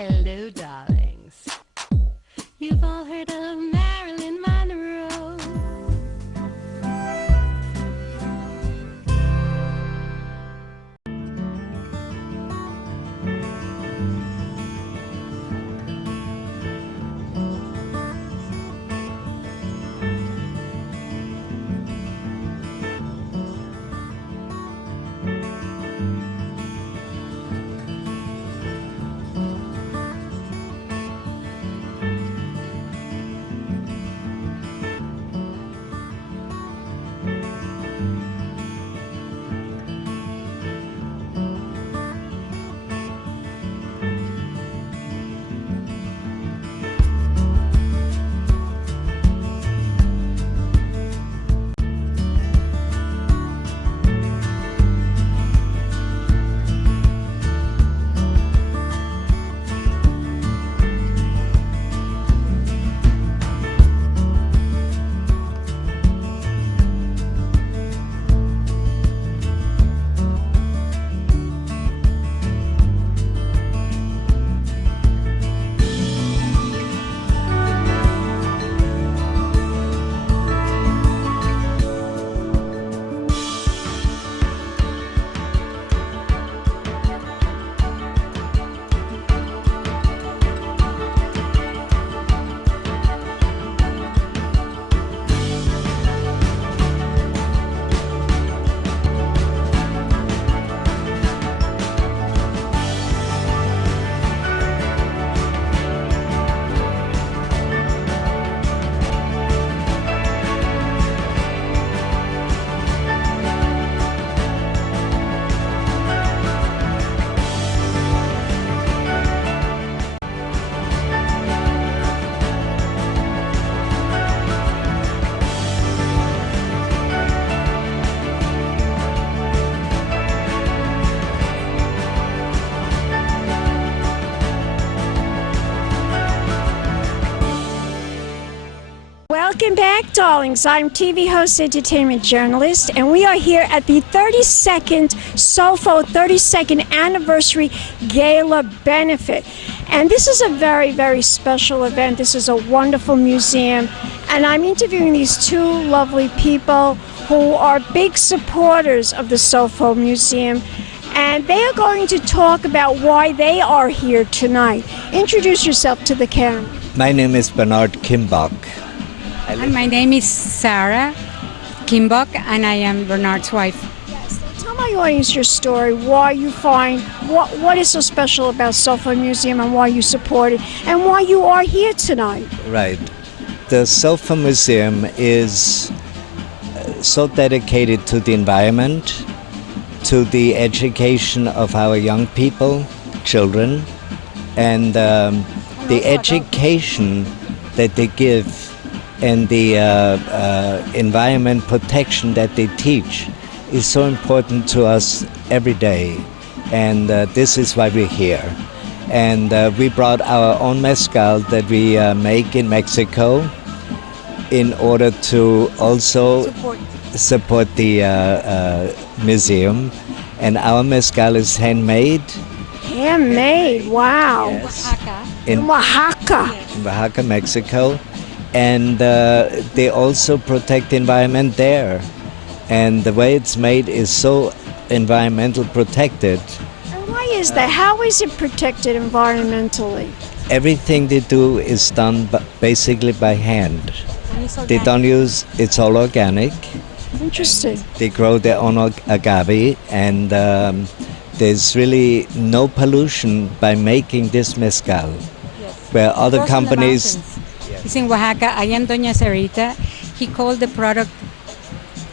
Hello, darlings. You've all heard of Marilyn Monroe. Welcome back, darlings. I'm TV host, entertainment journalist, and we are here at the 32nd SOFO 32nd Anniversary Gala Benefit. And this is a very, very special event. This is a wonderful museum, and I'm interviewing these two lovely people who are big supporters of the SOFO Museum, and they are going to talk about why they are here tonight. Introduce yourself to the camera. My name is Bernard Kimbach. And my name is Sarah Kimbach, and I am Bernard's wife. Yes, tell my audience your story, why you find, what is so special about SOFO Museum and why you support it, and why you are here tonight. Right. The SOFO Museum is so dedicated to the environment, to the education of our young people, children, and the education that they give and the environment protection that they teach is so important to us every day. And this is why we're here. And we brought our own mezcal that we make in Mexico in order to also support the museum. And our mezcal is handmade. Handmade, wow. Yes. In Oaxaca. In Oaxaca, Mexico. And they also protect the environment there. And the way it's made is so environmental protected. And why is that? How is it protected environmentally? Everything they do is done basically by hand. They don't use, it's all organic. Interesting. They grow their own agave, and there's really no pollution by making this mezcal. Yes. Where other companies... It's in Oaxaca. I am Doña Sarita. He called the product,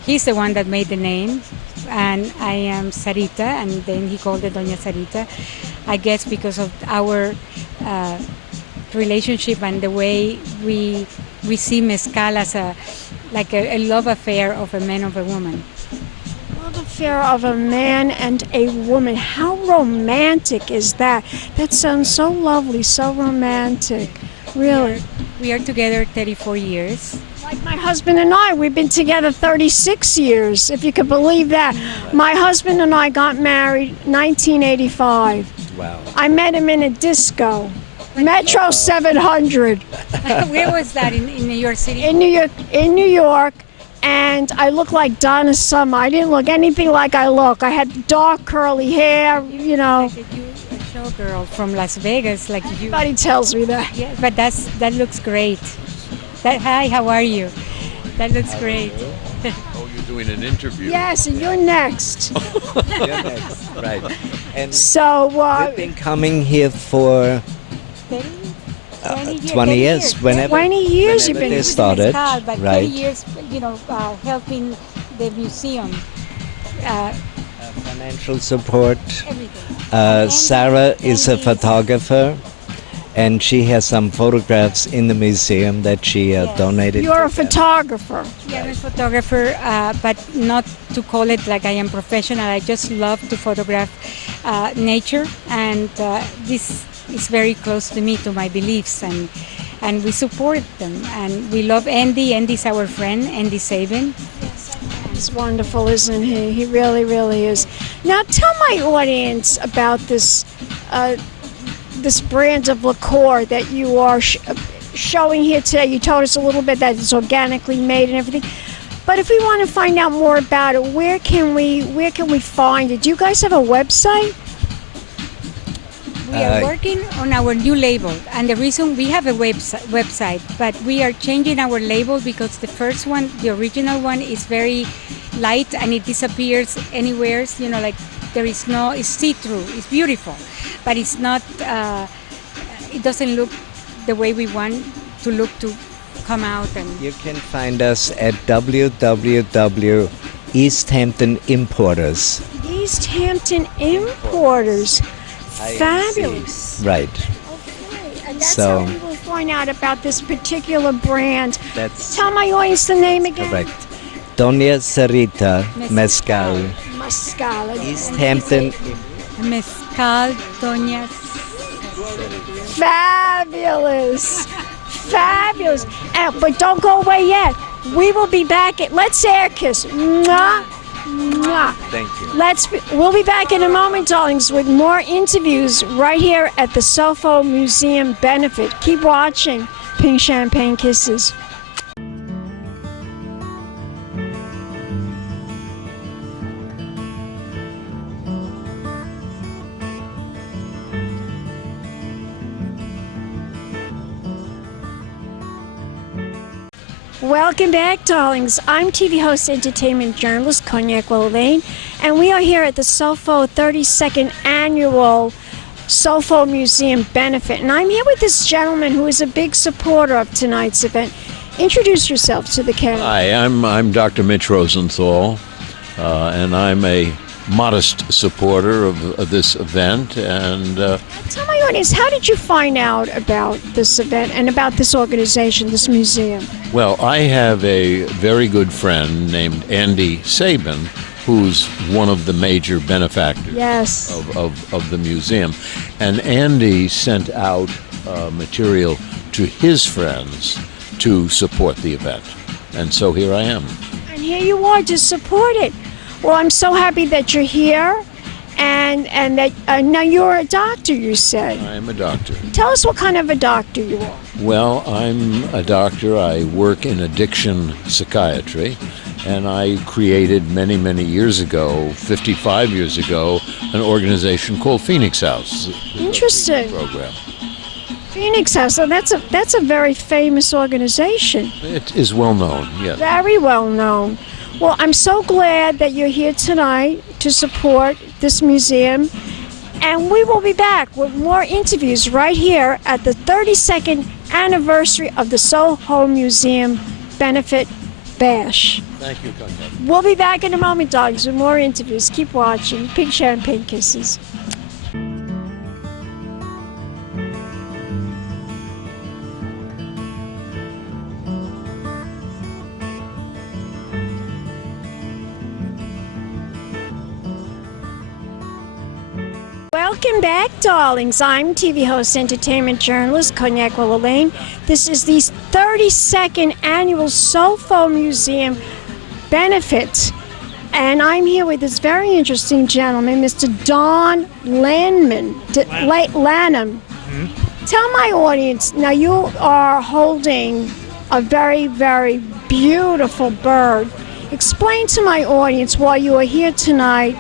he's the one that made the name, and I am Sarita, and then he called it Doña Sarita. I guess because of our relationship and the way we see mezcal as a love affair of a man of a woman. Love affair of a man and a woman. How romantic is that? That sounds so lovely, so romantic. Really? We are together 34 years. Like my husband and I, we've been together 36 years, if you could believe that. My husband and I got married 1985. Wow. I met him in a disco. Metro 700 Where was that? In New York City? in New York, and I looked like Donna Summer. I didn't look anything like I look. I had dark curly hair, you know. Like you, a showgirl from Las Vegas, like you. Everybody tells me that. Yeah, but that looks great. Hi, how are you? That looks great. Oh, you're doing an interview. Yes, and you're next. You're next, right. And So, we've been coming here for 20 years. Whenever 20 years you've been they here. started, But 30 right? years, helping the museum, Financial support. everything. Sarah is a Andy's- photographer, and she has some photographs in the museum that she donated. You're a to them. photographer. Yeah, I'm a photographer, but not to call it like I am professional. I just love to photograph nature, and this is very close to me, to my beliefs, and we support them. And we love Andy. Andy's our friend, Andy Saban. He's wonderful, isn't he? He really, really is. Now, tell my audience about this this brand of liqueur that you are showing here today. You told us a little bit that it's organically made and everything. But if we want to find out more about it, where can we find it? Do you guys have a website? We are working on our new label, and the reason we have a website, but we are changing our label because the first one, the original one, is very light and it disappears anywhere. You know, like there is no, it's see-through. It's beautiful, but it's not. It doesn't look the way we want to look to come out. And You can find us at www.easthamptonimporters. East Hampton Importers. Fabulous. Right. Okay, and that's So- how we will find out about this particular brand. That's Tell my audience the name again. correct. Doña Sarita Mezcal. Mezcal. Mascala. East Hampton. Mezcal, Doña. Fabulous. Fabulous. But don't go away yet. We will be back at Let's Air Kiss. Mwah. Mwah. Thank you. We'll be back in a moment, darlings, with more interviews right here at the SOFO Museum Benefit. Keep watching Pink Champagne Kisses. Welcome back, darlings. I'm TV host, entertainment journalist, Cognac Wellerlane, and we are here at the SOFO 32nd Annual SOFO Museum Benefit. And I'm here with this gentleman who is a big supporter of tonight's event. Introduce yourself to the camera. Hi, I'm Dr. Mitch Rosenthal, and I'm a modest supporter of this event. And Tell my audience, how did you find out about this event and about this organization, this museum? well, I have a very good friend named Andy Saban, who's one of the major benefactors Yes. of the museum. And Andy sent out material to his friends to support the event. And so here I am. And here you are to support it. Well, I'm so happy that you're here, and that now you're a doctor, you said. I'm a doctor. Tell us what kind of a doctor you are. Well, I'm a doctor. I work in addiction psychiatry, and I created many, many years ago, 55 years ago, an organization called Phoenix House. Interesting. Program. Phoenix House. So that's a very famous organization. It is well known, yes. Very well known. Well, I'm so glad that you're here tonight to support this museum. And we will be back with more interviews right here at the 32nd anniversary of the SOFO Museum Benefit Bash. Thank you, Cognac. We'll be back in a moment, dogs, with more interviews. Keep watching. Pink Champagne Kisses. Welcome back, darlings. I'm TV host, entertainment journalist, Cognac Wellerlane. This is the 32nd annual SOFO Museum Benefit. And I'm here with this very interesting gentleman, Mr. Don Lanham. Tell my audience, now you are holding a very, very beautiful bird. Explain to my audience why you are here tonight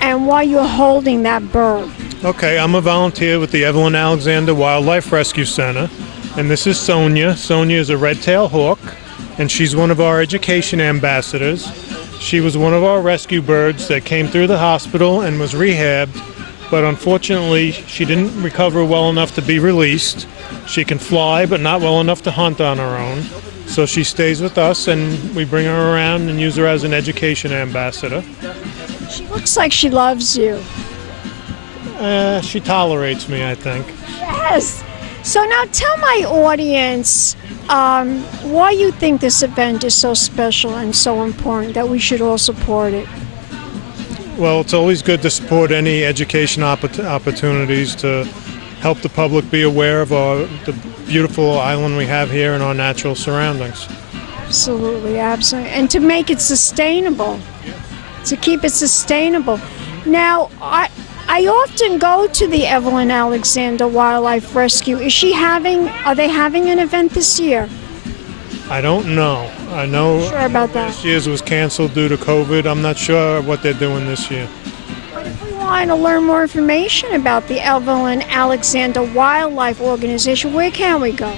and why you're holding that bird. Okay, I'm a volunteer with the Evelyn Alexander Wildlife Rescue Center, and this is Sonia. Sonia is a red-tailed hawk, and she's one of our education ambassadors. She was one of our rescue birds that came through the hospital and was rehabbed, but unfortunately she didn't recover well enough to be released. She can fly, but not well enough to hunt on her own. So she stays with us, and we bring her around and use her as an education ambassador. She looks like she loves you. She tolerates me, I think. Yes. So now tell my audience why you think this event is so special and so important that we should all support it. Well, it's always good to support any education opportunities to help the public be aware of the beautiful island we have here and our natural surroundings. Absolutely, absolutely. And to make it sustainable, to keep it sustainable. Now, I often go to the Evelyn Alexander Wildlife Rescue. Are they having an event this year? I don't know. I know Sure about that. last year's was canceled due to COVID. I'm not sure what they're doing this year. But if we want to learn more information about the Evelyn Alexander Wildlife Organization, where can we go?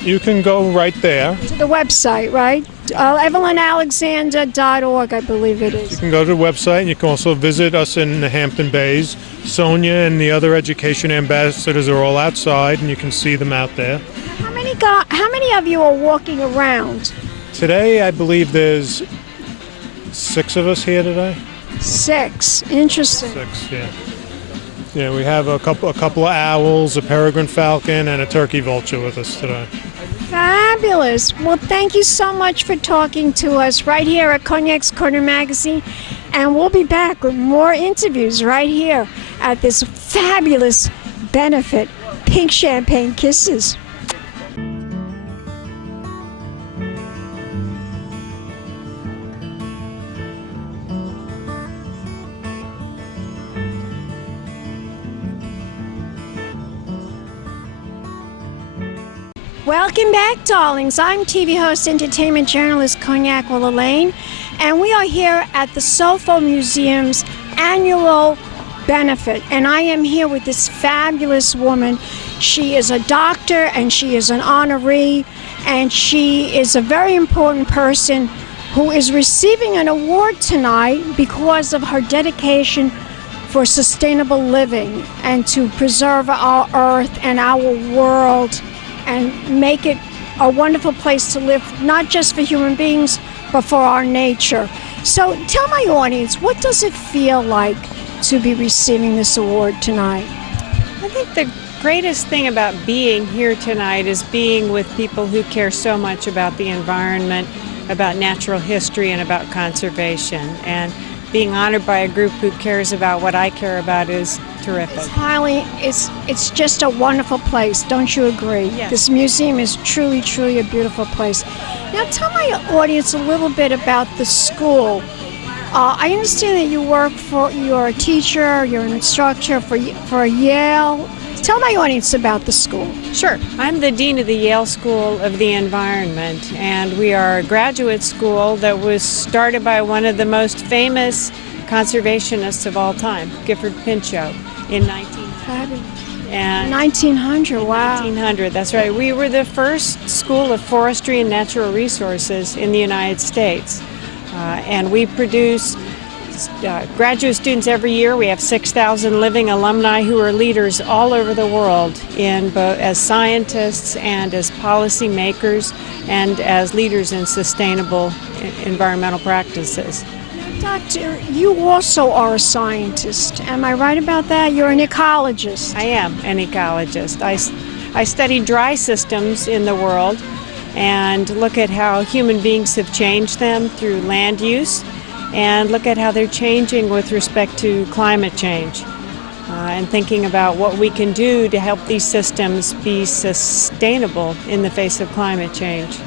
You can go right there. To the website, right? EvelynAlexander.org, I believe it You is. can go to the website, and you can also visit us in the Hampton Bays. Sonia and the other education ambassadors are all outside, and you can see them out there. How many of you are walking around? Today, I believe there's 6 of us here today. 6. Interesting. 6, yeah. Yeah, we have a couple of owls, a peregrine falcon, and a turkey vulture with us today. Fabulous. Well, thank you so much for talking to us right here at Cognac's Corner Magazine. And we'll be back with more interviews right here at this fabulous benefit, Pink Champagne Kisses. Welcome back, darlings. I'm TV host, entertainment journalist Cognac Wellerlane, and we are here at the SOFO Museum's annual benefit. And I am here with this fabulous woman. She is a doctor and she is an honoree, and she is a very important person who is receiving an award tonight because of her dedication for sustainable living and to preserve our earth and our world and make it a wonderful place to live, not just for human beings, but for our nature. So tell my audience, what does it feel like to be receiving this award tonight? I think the greatest thing about being here tonight is being with people who care so much about the environment, about natural history, and about conservation. And being honored by a group who cares about what I care about is terrific. It's just a wonderful place, don't you agree? Yes. This museum is truly, truly a beautiful place. Now tell my audience a little bit about the school. I understand that you're a teacher, you're an instructor for Yale. Tell my audience about the school. Sure. I'm the Dean of the Yale School of the Environment, and we are a graduate school that was started by one of the most famous conservationists of all time, Gifford Pinchot, in 1900. And 1900, wow. 1900, that's right. We were the first school of forestry and natural resources in the United States. And we produce graduate students every year. We have 6,000 living alumni who are leaders all over the world as scientists and as policy makers and as leaders in sustainable environmental practices. Doctor, you also are a scientist. Am I right about that? You're an ecologist. I am an ecologist. I study dry systems in the world and look at how human beings have changed them through land use, and look at how they're changing with respect to climate change, and thinking about what we can do to help these systems be sustainable in the face of climate change.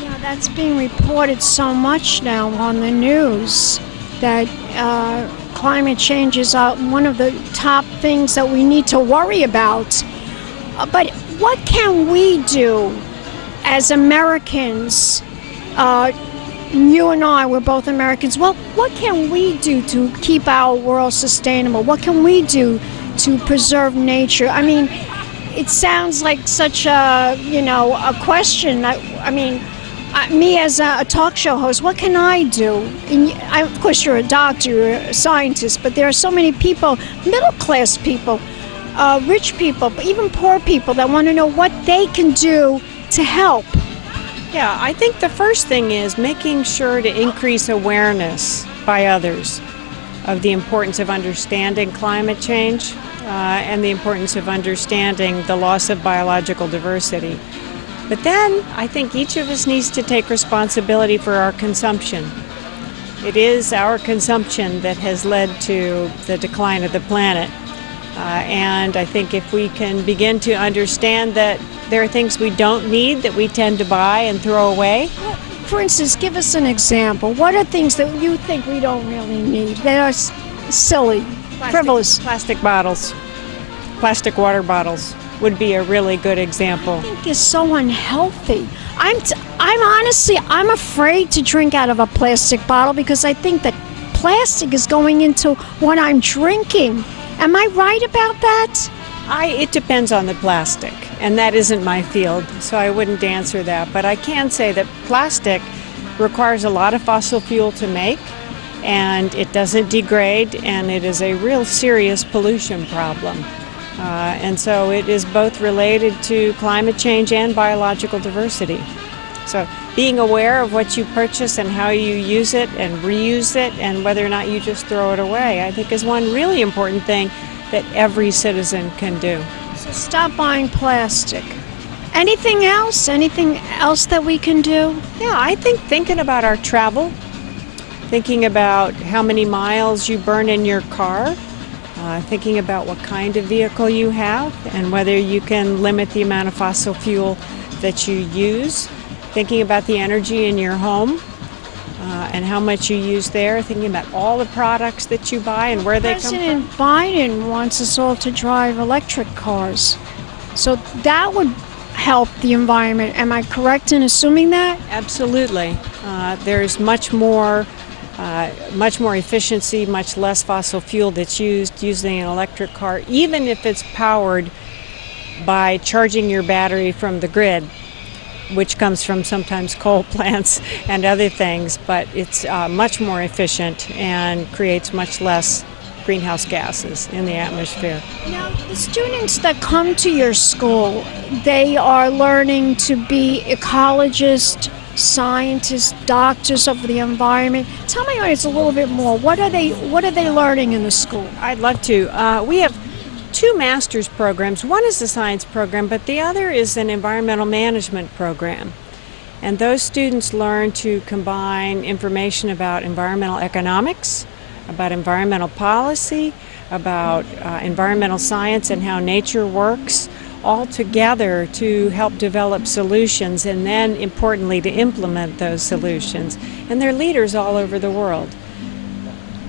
Yeah, That's being reported so much now on the news that climate change is one of the top things that we need to worry about. But what can we do as Americans? You and I, we're both Americans. Well, what can we do to keep our world sustainable? What can we do to preserve nature? I mean, it sounds like such a, a question. Me as a talk show host, what can I do? Of course, you're a doctor, you're a scientist, but there are so many people, middle-class people, rich people, even poor people that want to know what they can do to help. Yeah, I think the first thing is making sure to increase awareness by others of the importance of understanding climate change and the importance of understanding the loss of biological diversity. But then I think each of us needs to take responsibility for our consumption. It is our consumption that has led to the decline of the planet. And I think if we can begin to understand that there are things we don't need that we tend to buy and throw away. For instance, give us an example. What are things that you think we don't really need, that are silly, frivolous? Plastic bottles, plastic water bottles would be a really good example. I think it's so unhealthy. I'm afraid to drink out of a plastic bottle because I think that plastic is going into what I'm drinking. Am I right about that? It depends on the plastic, and that isn't my field, so I wouldn't answer that. But I can say that plastic requires a lot of fossil fuel to make, and it doesn't degrade, and it is a real serious pollution problem. And so it is both related to climate change and biological diversity. So being aware of what you purchase and how you use it and reuse it and whether or not you just throw it away, I think is one really important thing that every citizen can do. So stop buying plastic. Anything else? Anything else that we can do? Yeah, I think thinking about our travel, thinking about how many miles you burn in your car, thinking about what kind of vehicle you have and whether you can limit the amount of fossil fuel that you use, thinking about the energy in your home and how much you use there, thinking about all the products that you buy and where they come from. President Biden wants us all to drive electric cars. So that would help the environment. Am I correct in assuming that? Absolutely. There's much more efficiency, much less fossil fuel that's used using an electric car, even if it's powered by charging your battery from the grid, which comes from sometimes coal plants and other things, but it's much more efficient and creates much less greenhouse gases in the atmosphere. Now, the students that come to your school, they are learning to be ecologists, scientists, doctors of the environment. Tell my audience a little bit more. What are they learning in the school? I'd love to. We have two master's programs. One is a science program, but the other is an environmental management program. And those students learn to combine information about environmental economics, about environmental policy, about environmental science and how nature works, all together to help develop solutions and then, importantly, to implement those solutions. And they're leaders all over the world.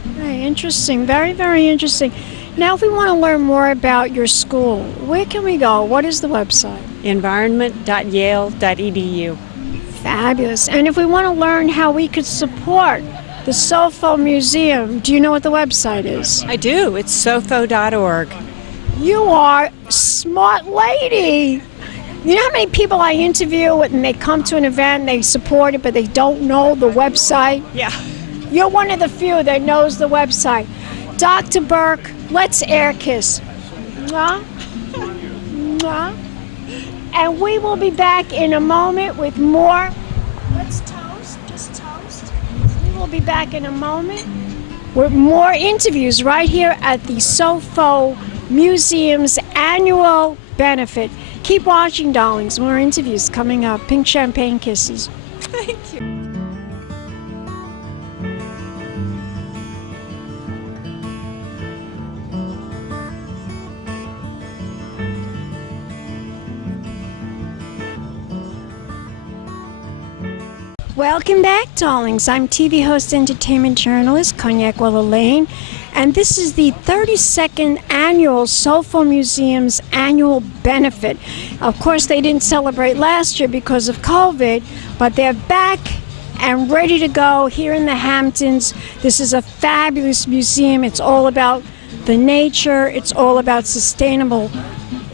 Very interesting. Very, very interesting. Now, if we want to learn more about your school, where can we go? What is the website? environment.yale.edu. Fabulous. And if we want to learn how we could support the SOFO Museum, do you know what the website is? I do. It's sofo.org. You are a smart lady. You know how many people I interview and they come to an event, they support it, but they don't know the website? Yeah. You're one of the few that knows the website. Dr. Burke, let's air kiss. Mwah. Mwah. And we will be back in a moment with more. Let's toast, just toast. We will be back in a moment with more interviews right here at the SOFO Museum's annual benefit. Keep watching, darlings. More interviews coming up. Pink champagne kisses. Thank you. Welcome back, darlings. I'm TV host, entertainment journalist, Cognac Wellerlane, and this is the 32nd annual SOFO Museum's annual benefit. Of course, they didn't celebrate last year because of COVID, but they're back and ready to go here in the Hamptons. This is a fabulous museum. It's all about the nature. It's all about sustainable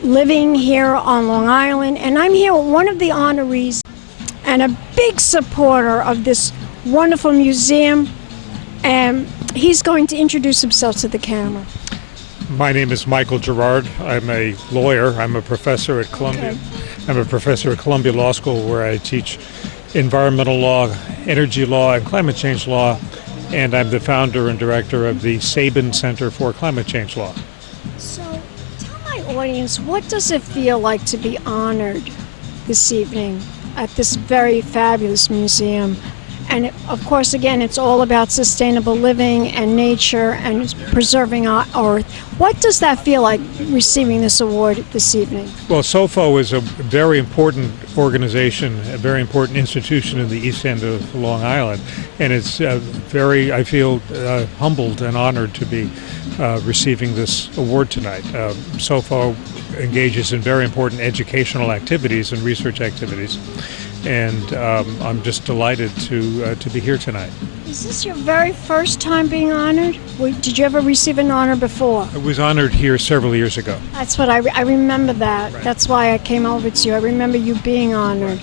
living here on Long Island. And I'm here with one of the honorees and a big supporter of this wonderful museum. And he's going to introduce himself to the camera. My name is Michael Gerard. I'm a lawyer. I'm a professor at Columbia. Okay. I'm a professor at Columbia Law School, where I teach environmental law, energy law, and climate change law. And I'm the founder and director of the Saban Center for Climate Change Law. So tell my audience, what does it feel like to be honored this evening at this very fabulous museum? And of course, again, it's all about sustainable living and nature and preserving our earth. What does that feel like, receiving this award this evening? Well, SOFO is a very important organization, a very important institution in the East End of Long Island, and it's I feel humbled and honored to be receiving this award tonight. SOFO engages in very important educational activities and research activities, and I'm just delighted to be here tonight. Is this your very first time being honored? Did you ever receive an honor before? I was honored here several years ago. That's what I remember that. Right. That's why I came over to you. I remember you being honored.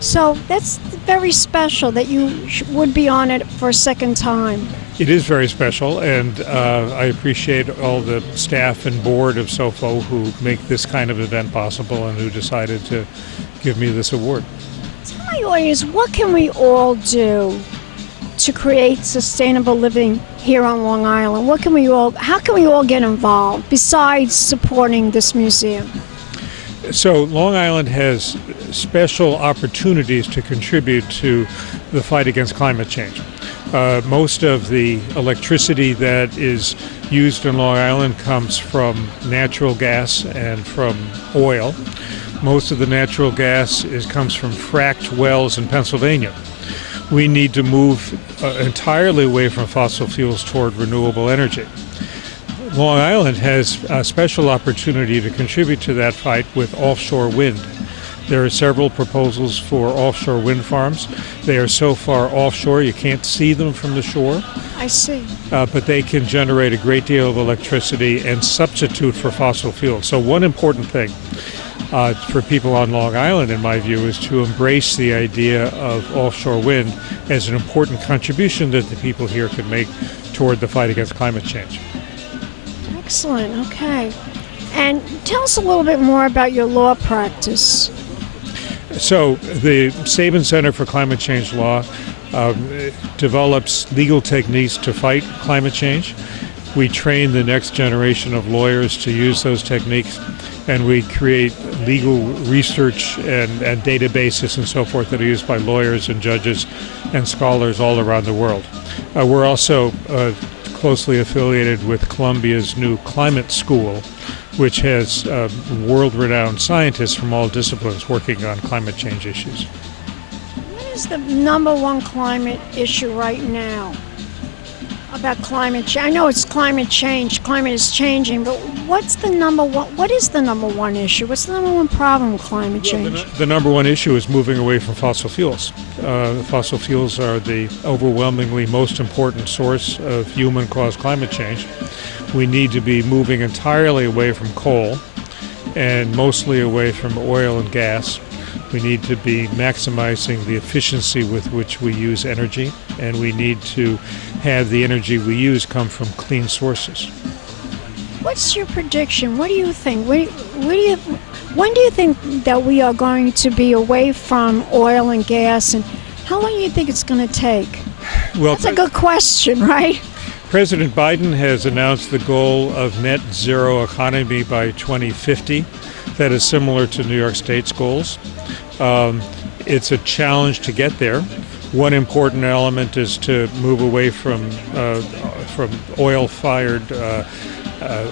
So that's very special that you would be honored for a second time. It is very special, and I appreciate all the staff and board of SOFO who make this kind of event possible and who decided to give me this award. Tell my audience, what can we all do to create sustainable living here on Long Island? How can we all get involved besides supporting this museum? So Long Island has special opportunities to contribute to the fight against climate change. Most of the electricity that is used in Long Island comes from natural gas and from oil. Most of the natural gas comes from fracked wells in Pennsylvania. We need to move entirely away from fossil fuels toward renewable energy. Long Island has a special opportunity to contribute to that fight with offshore wind. There are several proposals for offshore wind farms. They are so far offshore you can't see them from the shore. I see. But they can generate a great deal of electricity and substitute for fossil fuels. So one important thing for people on Long Island, in my view, is to embrace the idea of offshore wind as an important contribution that the people here can make toward the fight against climate change. Excellent. Okay. And tell us a little bit more about your law practice. So the Saban Center for Climate Change Law develops legal techniques to fight climate change. We train the next generation of lawyers to use those techniques, and we create legal research and databases and so forth that are used by lawyers and judges and scholars all around the world. We're also closely affiliated with Columbia's new climate school, which has world-renowned scientists from all disciplines working on climate change issues. What is the number one climate issue right now about climate change? I know it's climate change. Climate is changing, but what's the number one? What is the number one issue? What's the number one problem with climate change? The number one issue is moving away from fossil fuels. Fossil fuels are the overwhelmingly most important source of human-caused climate change. We need to be moving entirely away from coal and mostly away from oil and gas. We need to be maximizing the efficiency with which we use energy, and we need to have the energy we use come from clean sources. What's your prediction? What do you think? When do you think that we are going to be away from oil and gas, and how long do you think it's going to take? Well, that's a good question, right? President Biden has announced the goal of net zero economy by 2050. That is similar to New York State's goals. It's a challenge to get there. One important element is to move away from oil-fired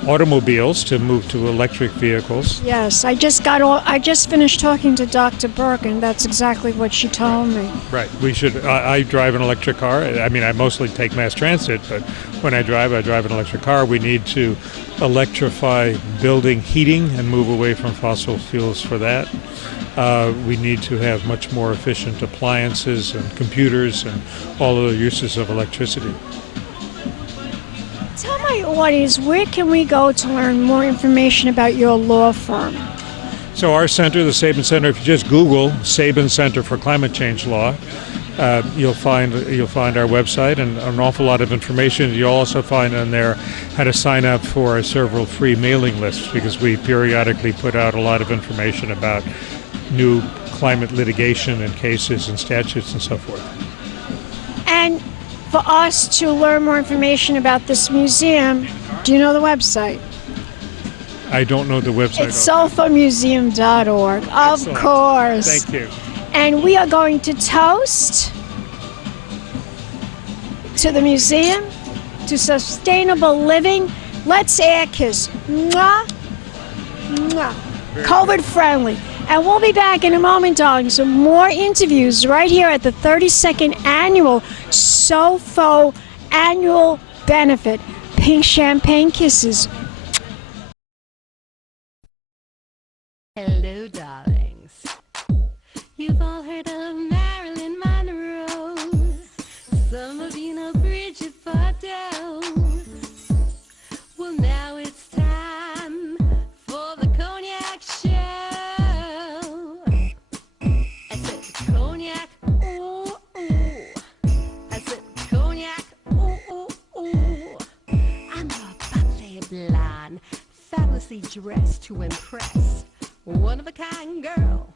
automobiles to move to electric vehicles. Yes, I just finished talking to Dr. Burke, and that's exactly what she told me. Right. We should. I drive an electric car. I mean, I mostly take mass transit, but when I drive an electric car. We need to electrify building heating and move away from fossil fuels for that. We need to have much more efficient appliances and computers and all of the uses of electricity. Tell my audience, where can we go to learn more information about your law firm? So our center, the Saban Center, if you just Google Saban Center for Climate Change Law, you'll find our website and an awful lot of information. You'll also find on there how to sign up for several free mailing lists, because we periodically put out a lot of information about new climate litigation and cases and statutes and so forth. And for us to learn more information about this museum, do you know the website? I don't know the website. It's sofomuseum.org, of Excellent. course. Thank you. And we are going to toast to the museum, to sustainable living. Let's air kiss. Mwah, mwah. COVID friendly. And we'll be back in a moment, darling. Some more interviews right here at the 32nd annual SOFO annual benefit. Pink champagne kisses. Hello, darlings. You've all heard of Marilyn Monroe. Some of you know Bridget Bardot. Well, now it's time for the Cognac show. I said Cognac, ooh, ooh. I said Cognac, ooh, ooh, ooh. I'm a bubbly blonde, fabulously dressed to impress. One of a kind girl.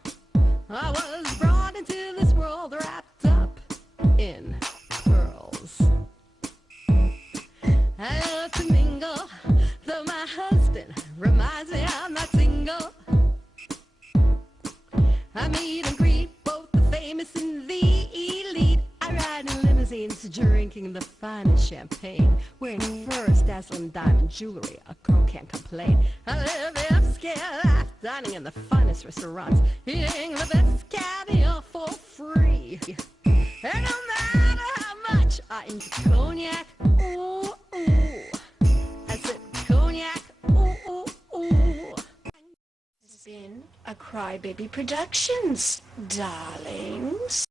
I was brought into this world wrapped up in pearls. I love to mingle, though my husband reminds me I'm not single. I meet and greet both the famous and the elite. I ride in limousines, drinking the finest champagne, wearing furs, dazzling diamond jewelry. A girl can't complain. I live the upscale life, dining in the finest restaurants, eating the best caviar for free. And no matter how much I enjoy cognac, ooh, ooh. I said cognac, ooh, ooh, ooh. This has been a Crybaby Productions, darlings.